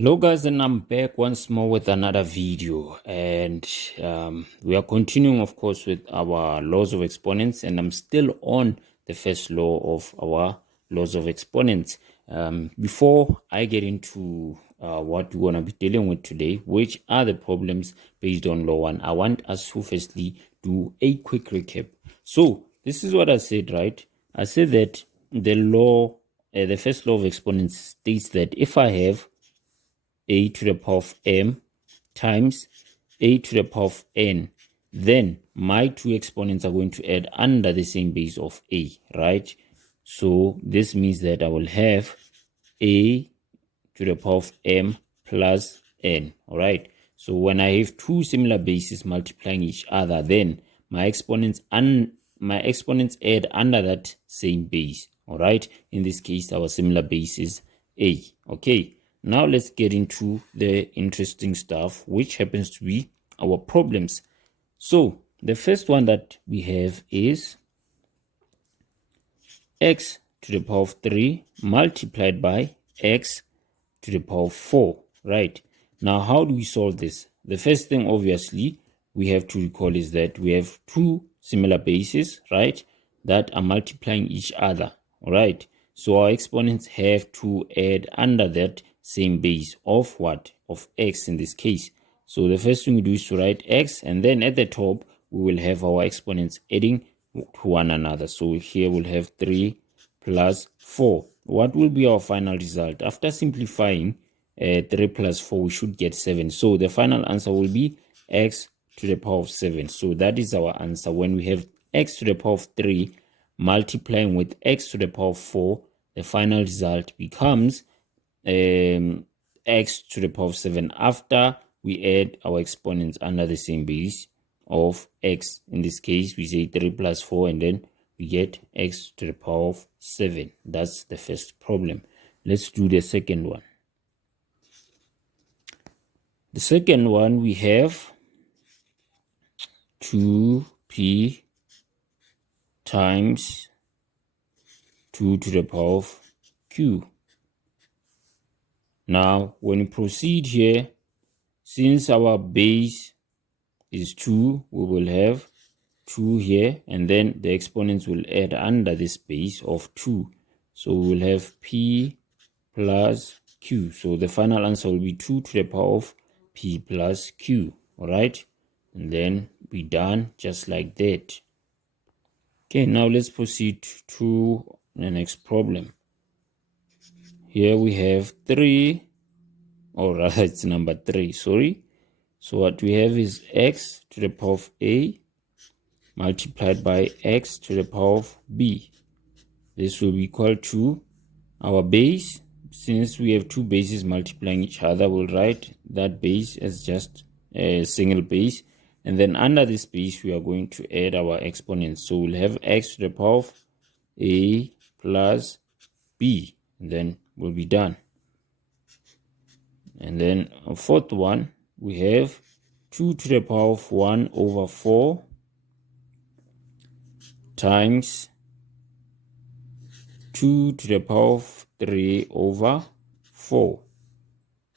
Hello guys, and I'm back once more with another video, and we are continuing of course with our laws of exponents, and I'm still on the first law of our laws of exponents. Before I get into what we're going to be dealing with today, which are the problems based on law 1, I want us to firstly do a quick recap. So this is what I said, right? I said that the first law of exponents states that if I have a to the power of m times a to the power of n, then my two exponents are going to add under the same base of a, right? So this means that I will have a to the power of m plus n, all right? So when I have two similar bases multiplying each other, then my exponents add under that same base, all right? In this case, our similar base is a, okay? Now let's get into the interesting stuff, which happens to be our problems. So the first one that we have is x to the power of 3 multiplied by x to the power of 4, right? Now, how do we solve this? The first thing, obviously, we have to recall is that we have two similar bases, right, that are multiplying each other, all right? So our exponents have to add under that same base of what? Of x in this case. So the first thing we do is to write x, and then at the top, we will have our exponents adding to one another. So here we'll have 3 plus 4. What will be our final result? After simplifying 3 plus 4, we should get 7. So the final answer will be x to the power of 7. So that is our answer. When we have x to the power of 3 multiplying with x to the power of 4, the final result becomes x to the power of 7 after we add our exponents under the same base of x. In this case, we say 3 plus 4, and then we get x to the power of 7. That's the first problem. Let's do the second one. The second one, we have 2p times 2 to the power of q. Now, when we proceed here, since our base is 2, we will have 2 here, and then the exponents will add under this base of 2. So we will have p plus q. So the final answer will be 2 to the power of p plus q, all right? And then be done just like that. Okay, now let's proceed to the next problem. Here we have 3, or rather it's number 3, sorry. So what we have is x to the power of a multiplied by x to the power of b. This will be equal to our base. Since we have two bases multiplying each other, we'll write that base as just a single base. And then under this base, we are going to add our exponents. So we'll have x to the power of a plus b. And then we'll be done. And then a fourth one, we have 2 to the power of 1 over 4 times 2 to the power of 3 over 4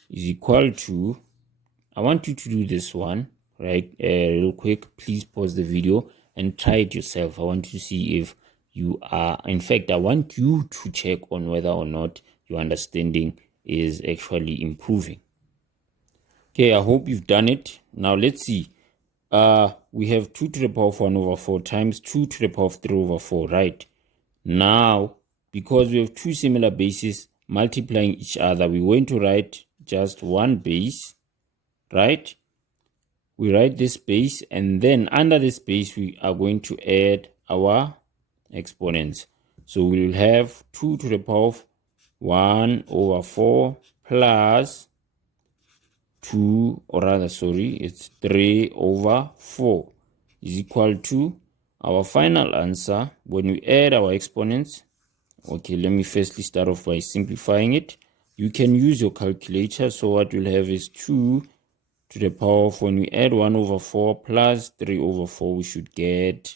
is equal to, I want you to do this one, right, real quick. Please pause the video and try it yourself. I want to see if you are, in fact, I want you to check on whether or not your understanding is actually improving. Okay, I hope you've done it. Now let's see. We have 2 to the power of 1 over 4 times 2 to the power of 3 over 4, right? Now, because we have two similar bases multiplying each other, we're going to write just one base, right? We write this base, and then under this base, we are going to add our exponents. So we'll have 2 to the power of 1 over 4 plus 2, or rather, sorry, it's 3 over 4 is equal to our final answer. When we add our exponents, okay, let me firstly start off by simplifying it. You can use your calculator. So what we'll have is 2 to the power of, when we add 1 over 4 plus 3 over 4, we should get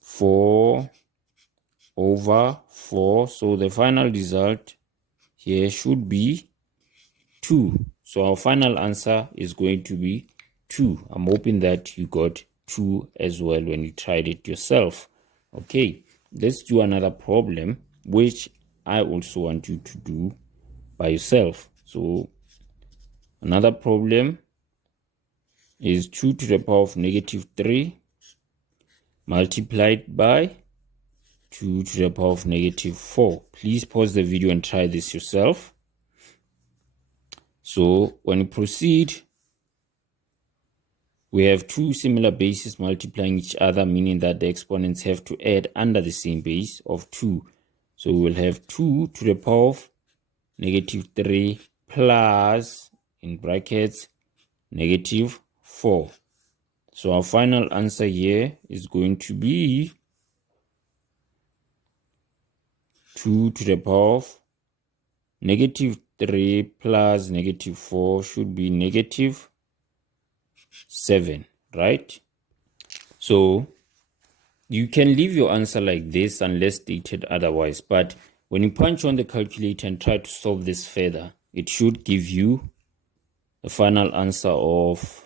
4 over 4. So the final result here should be 2. So our final answer is going to be 2. I'm hoping that you got 2 as well when you tried it yourself. Okay, let's do another problem, which I also want you to do by yourself. So another problem is 2 to the power of negative 3 multiplied by 2 to the power of negative 4. Please pause the video and try this yourself. So when you proceed, we have two similar bases multiplying each other, meaning that the exponents have to add under the same base of 2. So we will have 2 to the power of negative 3 plus, in brackets, negative 4. So our final answer here is going to be 2 to the power of negative 3 plus negative 4 should be negative 7, right? So you can leave your answer like this unless stated otherwise, but when you punch on the calculator and try to solve this further, it should give you the final answer of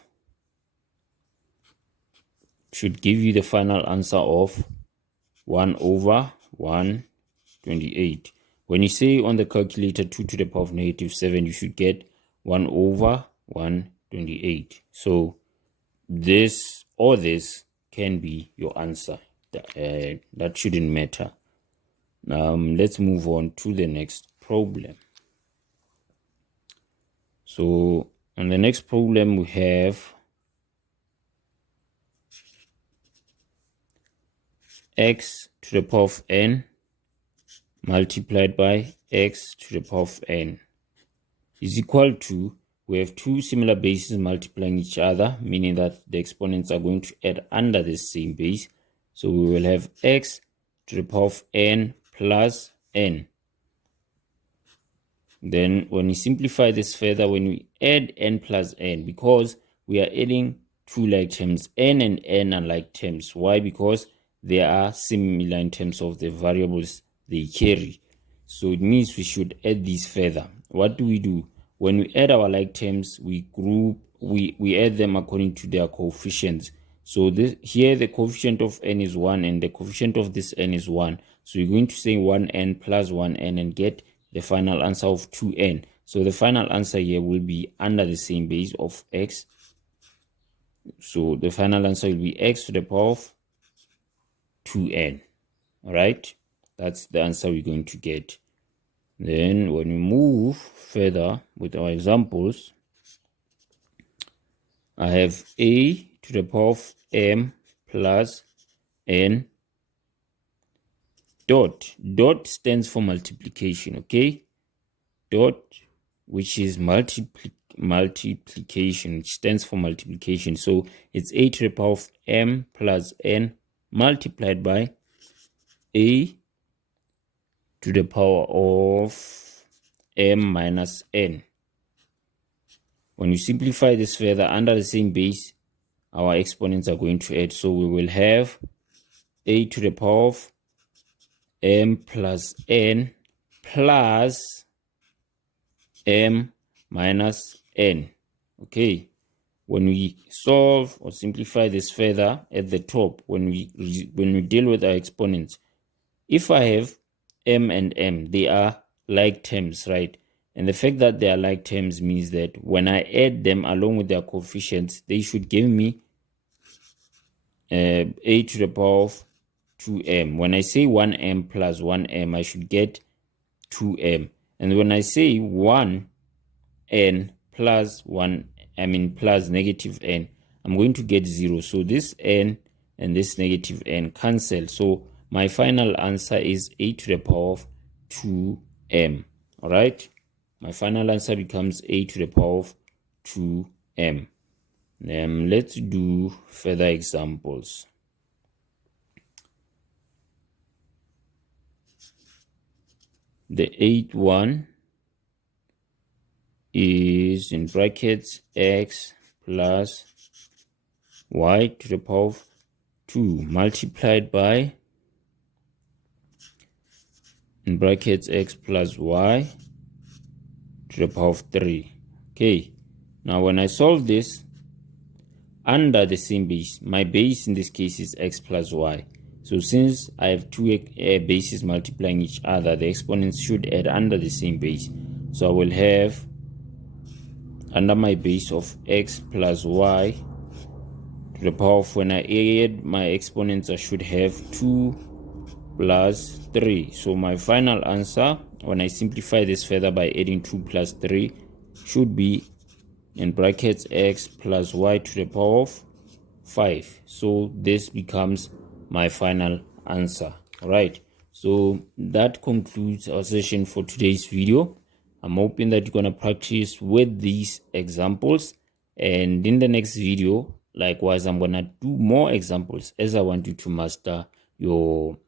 1 over 128. When you say on the calculator 2 to the power of negative 7, you should get 1 over 128. So this or this can be your answer. That shouldn't matter. Let's move on to the next problem. So on the next problem, we have x to the power of n multiplied by x to the power of n is equal to, we have two similar bases multiplying each other, meaning that the exponents are going to add under the same base. So we will have x to the power of n plus n. Then when we simplify this further, when we add n plus n, because we are adding two like terms, n and n are like terms. Why? Because they are similar in terms of the variables they carry. So it means we should add these further. What do? When we add our like terms, we add them according to their coefficients. So here the coefficient of n is 1 and the coefficient of this n is 1. So you're going to say 1n plus 1n and get the final answer of 2n. So the final answer here will be under the same base of x. So the final answer will be x to the power of 2n. All right, that's the answer we're going to get. Then when we move further with our examples, I have a to the power of m plus n dot. Dot stands for multiplication, okay? Dot, which is multiplication, which stands for multiplication. So it's a to the power of m plus n multiplied by a to the power of m minus n. When you simplify this further under the same base, our exponents are going to add. So we will have a to the power of m plus n plus m minus n. Okay, when we solve or simplify this further at the top, when we deal with our exponents, if I have m and m, they are like terms, right? And the fact that they are like terms means that when I add them along with their coefficients, they should give me a to the power of 2m. When I say 1m plus 1m, I should get 2m. And when I say 1n plus 1, plus negative n, I'm going to get 0. So this n and this negative n cancel. So my final answer is a to the power of 2m. All right, my final answer becomes a to the power of 2m. Let's do further examples. The 8th one is in brackets x plus y to the power of 2 multiplied by, in brackets, x plus y to the power of 3. Okay, now when I solve this under the same base, my base in this case is x plus y. So since I have two bases multiplying each other, the exponents should add under the same base. So I will have under my base of x plus y to the power of, when I add my exponents, I should have 2 plus 3. So my final answer, when I simplify this further by adding 2 plus 3, should be in brackets x plus y to the power of 5. So this becomes my final answer. All right, so that concludes our session for today's video. I'm hoping that you're going to practice with these examples, and in the next video, likewise, I'm going to do more examples, as I want you to master your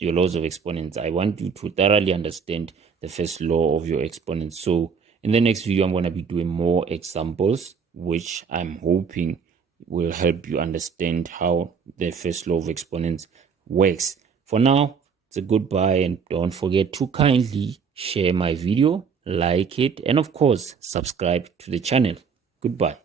laws of exponents. I want you to thoroughly understand the first law of your exponents. So in the next video, I'm going to be doing more examples, which I'm hoping will help you understand how the first law of exponents works. For now, it's a goodbye, and don't forget to kindly share my video, like it, and of course, subscribe to the channel. Goodbye.